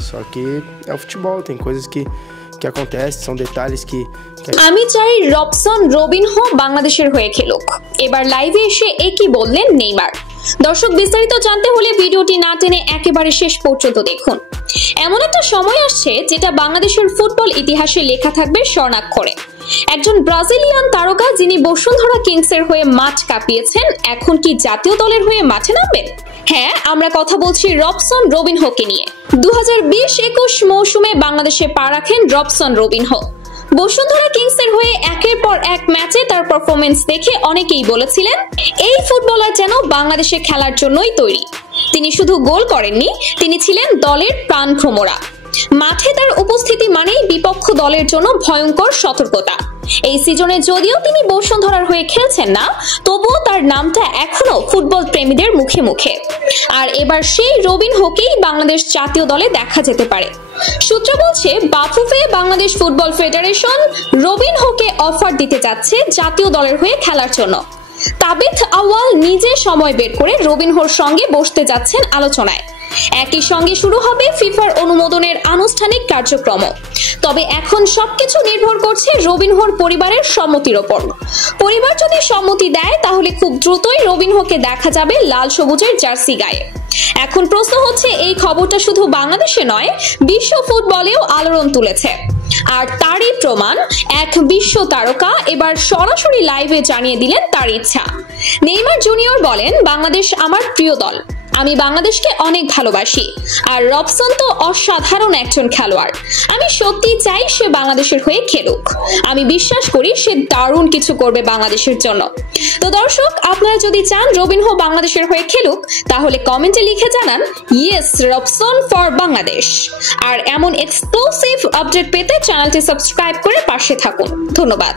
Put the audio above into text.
Só que é o futebol, tem coisas que acontecem, são detalhes que আমি চাই Robson Robinho বাংলাদেশের হয়ে খেলুক। এবার লাইভে এসে একই বললেন নেইমার। দর্শক, বিস্তারিত জানতে হলে ভিডিওটি না টেনে একেবারে শেষ পর্যন্ত দেখুন। এমন একটা সময় আসছে যেটা বাংলাদেশের ফুটবল ইতিহাসে লেখা থাকবে স্বর্ণাক্ষরে। একজন ব্রাজিলিয়ান তারকা যিনি বসুন্ধরা কিংসের হয়ে মাঠ কাঁপিয়েছেন, এখন কি জাতীয় দলের হয়ে মাঠে নামবেন? হ্যাঁ, আমরা কথা বলছি রবসন রবিনহোকে নিয়ে। 2020-21 মৌসুমে বাংলাদেশে পা রাখেন রবসন রবিনহো। বসুন্ধরা কিংসের হয়ে একের পর এক ম্যাচে তার পারফরমেন্স দেখে অনেকেই বলেছিলেন এই ফুটবলার যেন বাংলাদেশে খেলার জন্যই তৈরি। তিনি শুধু গোল করেননি, তিনি ছিলেন দলের প্রাণভ্রমরা। মাঠে তার উপস্থিতি মানেই বিপক্ষ দলের জন্য ভয়ঙ্কর সতর্কতা। এই সিজনে যদিও তিনি বসুন্ধরার হয়ে খেলছেন না, তবুও তার নামটা এখনো ফুটবল প্রেমীদের মুখে মুখে। আর এবার সেই রবিনহোকেই বাংলাদেশ জাতীয় দলে দেখা যেতে পারে। সূত্র বলছে, বাফুফে বাংলাদেশ ফুটবল ফেডারেশন রবিনহোকে অফার দিতে যাচ্ছে জাতীয় দলের হয়ে খেলার জন্য। তাবিথ আউয়াল নিজে সময় বের করে রবিনহোর সঙ্গে বসতে যাচ্ছেন আলোচনায়। একই সঙ্গে শুরু হবে ফিফার অনুমোদনের আনুষ্ঠানিক কার্যক্রম। তবে এখন সবকিছু নির্ভর করছে রবিনহোর পরিবারের সম্মতির ওপর। পরিবার যদি সম্মতি দেয় তাহলে খুব দ্রুতই রবিনহোকে দেখা যাবে লাল সবুজের জার্সি গায়ে। এখন প্রশ্ন হচ্ছে, এই খবরটা শুধু বাংলাদেশে নয়, বিশ্ব ফুটবলেও আলোড়ন তুলেছে। আর তারই প্রমাণ এক বিশ্ব তারকা এবার সরাসরি লাইভে জানিয়ে দিলেন তার ইচ্ছা। নেইমার জুনিয়র বলেন, বাংলাদেশ আমার প্রিয় দল, আমি বাংলাদেশকে অনেক ভালোবাসি। আর রবসন তো অসাধারণ একজন খেলোয়াড়, আমি সত্যি চাই সে বাংলাদেশের হয়ে খেলুক। আমি বিশ্বাস করি সে দারুণ কিছু করবে বাংলাদেশের জন্য। তো দর্শক, আপনারা যদি চান রবিনহো বাংলাদেশের হয়ে খেলুক, তাহলে কমেন্টে লিখে জানান ইয়েস রবসন ফর বাংলাদেশ। আর এমন এক্সক্লুসিভ আপডেট পেতে চ্যানেলটি সাবস্ক্রাইব করে পাশে থাকুন। ধন্যবাদ।